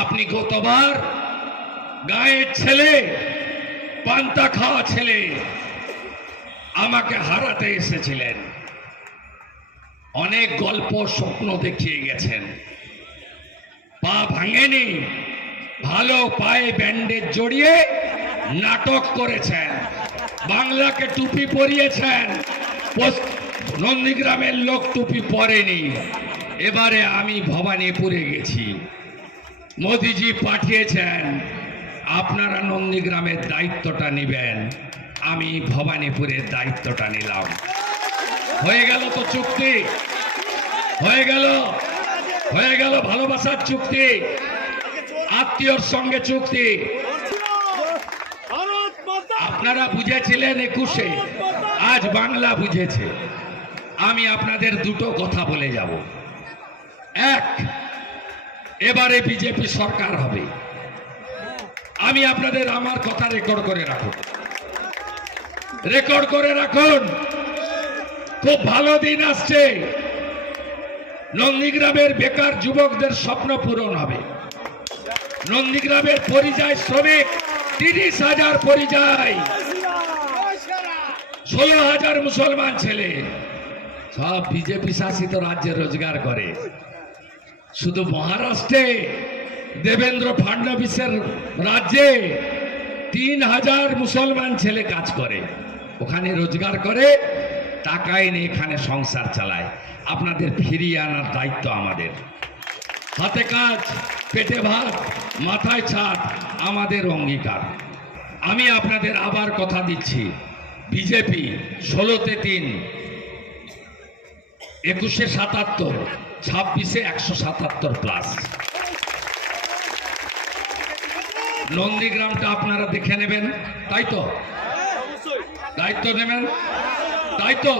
আপনি গতবার গায়ের ছেলে, পান্তা খাওয়া ছেলে, আমাকে হারাতে এসেছিলেন। অনেক গল্প স্বপ্ন দেখিয়ে গেছেন, পা ভাঙেনি, ভালো পায়ে ব্যান্ডেজ জড়িয়ে নাটক করেছেন, বাংলাকে টুপি পরিয়েছেন, নন্দীগ্রামের লোক টুপি পরেনি। এবারে আমি ভবানীপুরে গেছি, মোদিজি পাঠিয়েছেন, আপনারা নন্দীগ্রামের দায়িত্বটা নেবেন। আমি ভবানীপুরের দায়িত্বটা নিলাম। হয়ে গেল তো চুক্তি, হয়ে গেল ভালোবাসার চুক্তি, আত্মীয়র সঙ্গে চুক্তি। আপনারা বুঝেছিলেন 21-এ, আজ বাংলা বুঝেছে। আমি আপনাদের দুটো কথা বলে যাব। এক, এবারে বিজেপি সরকার হবে। আমি আপনাদের আমার কথা রেকর্ড করে রাখুন, রেকর্ড করে রাখুন। খুব ভালো দিন আসছে, নন্দীগ্রামের বেকার যুবকদের স্বপ্ন পূরণ হবে। নন্দীগ্রামের পরিযায়ী শ্রমিক 30,000 পরিযায়ী, 16,000 মুসলমান ছেলে, সব বিজেপি শাসিত রাজ্যে রোজগার করে। শুধু মহারাষ্ট্রে দেবেন্দ্র ফাডনবিসের রাজ্যে 3,000 মুসলমান ছেলে কাজ করে, ওখানে রোজগার করে, টাকা এনে এখানে সংসার চালায়। আপনাদের ফিরিয়ে আনার দায়িত্ব আমাদের। হাতে কাজ, পেটে ভাত, মাথায় ছাদ, আমাদের অঙ্গীকার। আমি আপনাদের আবার কথা দিচ্ছি, বিজেপি 16-তে 3, 21-এ 77, 26-এ 177 প্লাস। নন্দীগ্রামটা আপনারা দেখে নেবেন, তাই তো? দায়িত্ব নেবেন, তাই তো?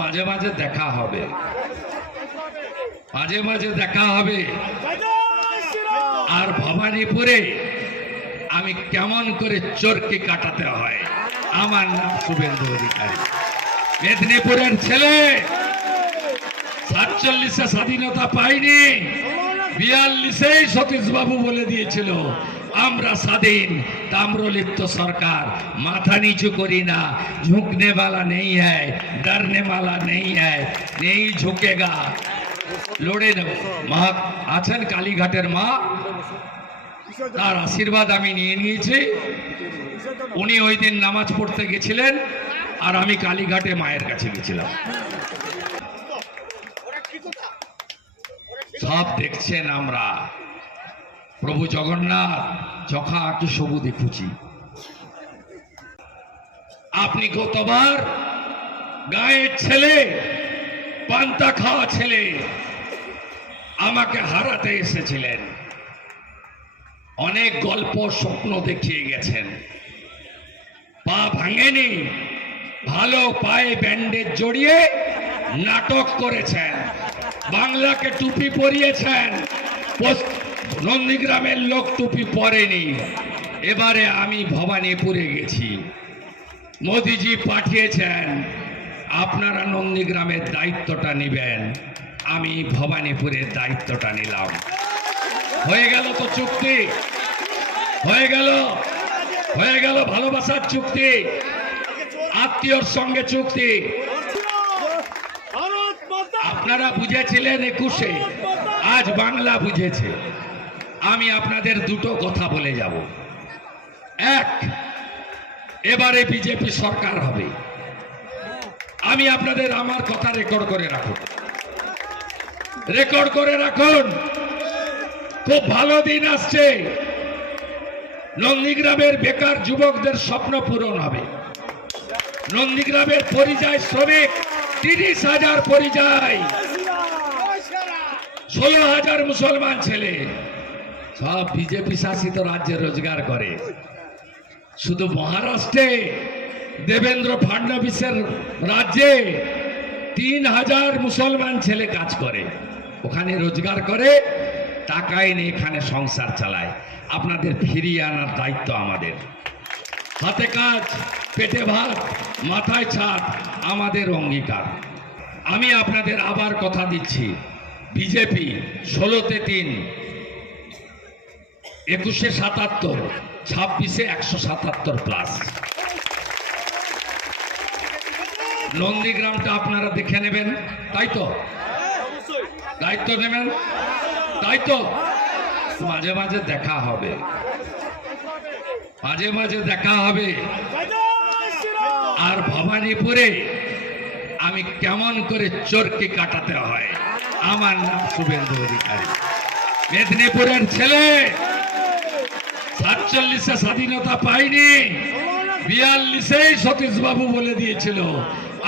মাঝে মাঝে দেখা হবে, মাঝে মাঝে দেখা হবে। আর ভবানীপুরে আমি কেমন করে চোরকে কাটাতে হয়। আমার নাম শুভেন্দু অধিকারী, মেদিনীপুরের ছেলে। 47-এ স্বাধীনতা পাইনি, 42-এই সতীশ বাবু বলে দিয়েছিল আমরা স্বাধীন। তাম্রলিপ্ত সরকার, মাথা নিচু করি না, ঝুঁকনে वाला नहीं है, डरने वाला नहीं है, नहीं झुकेगा, লড়ে নেব। মা আছেন কালীঘাটের মা, তার আশীর্বাদ আমি নিয়ে নিয়েছি। উনি ওই দিন নামাজ পড়তে গেছিলেন, আর আমি কালীঘাটে মায়ের কাছে গেছিলাম। সব দেখছেন আমরা, প্রভু জগন্নাথ চোখা আঁকি সবু দেখুছি। আপনি গতবার গায়ের ছেলে, পান্তা খাওয়া ছেলে, আমাকে হারাতে এসেছিলেন। অনেক গল্প স্বপ্ন দেখিয়ে গেছেন, পা ভাঙেনি, ভালো পায়ে ব্যান্ডেজ জড়িয়ে নাটক করেছেন, বাংলাকে টুপি পরিয়েছেন, নন্দীগ্রামের লোক টুপি পরেনি। এবারে আমি ভবানীপুরে গেছি, মোদিজি পাঠিয়েছেন, আপনারা নন্দীগ্রামের দায়িত্বটা নেবেন। আমি ভবানীপুরের দায়িত্বটা নিলাম। হয়ে গেল তো চুক্তি, হয়ে গেল ভালোবাসার চুক্তি, আত্মীয়র সঙ্গে চুক্তি। আপনারা বুঝেছিলেন 21-এ, আজ বাংলা বুঝেছে। আমি আপনাদের দুটো কথা বলে যাব। এক, এবারে বিজেপি সরকার হবে। আমি আপনাদের আমার কথা রেকর্ড করে রাখুন, রেকর্ড করে রাখুন। খুব ভালো দিন আসছে, নন্দীগ্রামের বেকার যুবকদের স্বপ্ন পূরণ হবে। নন্দীগ্রামের পরিযায়ী শ্রমিক 30,000 পরিযায়ী, 16,000 মুসলমান ছেলে, সব বিজেপি শাসিত রাজ্যে রোজগার করে। শুধু মহারাষ্ট্রে দেবেন্দ্র ফাডনবিসের রাজ্যে 3,000 মুসলমান ছেলে কাজ করে, ওখানে রোজগার করে, টাকা এনে এখানে সংসার চালায়। আপনাদের ফিরিয়ে আনার দায়িত্ব আমাদের। হাতে কাজ, পেটে ভাত, মাথায় ছাদ, আমাদের অঙ্গীকার। আমি আপনাদের আবার কথা দিচ্ছি, বিজেপি 16-তে 3, 21-এ 77, 26-এ 177 প্লাস। নন্দীগ্রামটা আপনারা দেখে নেবেন, তাই তো? দায়িত্ব নেবেন, তাই তো? মাঝে মাঝে দেখা হবে, মাঝে মাঝে দেখা হবে। আর ভবানীপুরে আমি কেমন করে চোরকে কাটাতে হয়, আমার নাম শুভেন্দু অধিকারী, মেদিনীপুরের ছেলে। 47-এ স্বাধীনতা পাইনি, 42-এই সতীশ বাবু বলে দিয়েছিল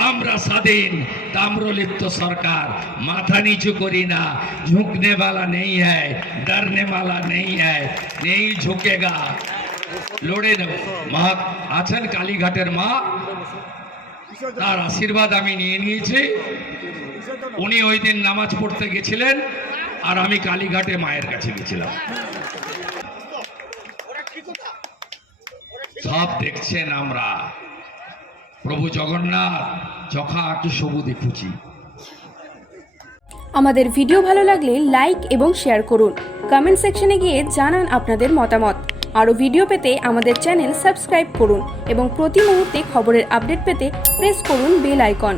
আমরা স্বাধীন। তাম্রলিপ্ত সরকার মাথা নিচু করি না, ঝুঁকনে वाला नहीं है, डरने वाला नहीं है, नहीं झुकेगा, লড়ে নেব। মা আছেন কালীঘাটের মা, তার আশীর্বাদ আমি নিয়ে নিয়েছি। উনি ওই দিন নামাজ পড়তে গেছিলেন আর আমি কালীঘাটে মায়ের কাছে গেছিলাম। সব দেখছেন আমরা, প্রভু জগন্নাথ যখা আঁকি সবু দেখুছি। আমাদের ভিডিও ভালো লাগলে লাইক এবং শেয়ার করুন, কমেন্ট সেকশনে গিয়ে জানান আপনাদের মতামত। আরও ভিডিও পেতে আমাদের চ্যানেল সাবস্ক্রাইব করুন এবং প্রতি মুহূর্তে খবরের আপডেট পেতে প্রেস করুন বেল আইকন।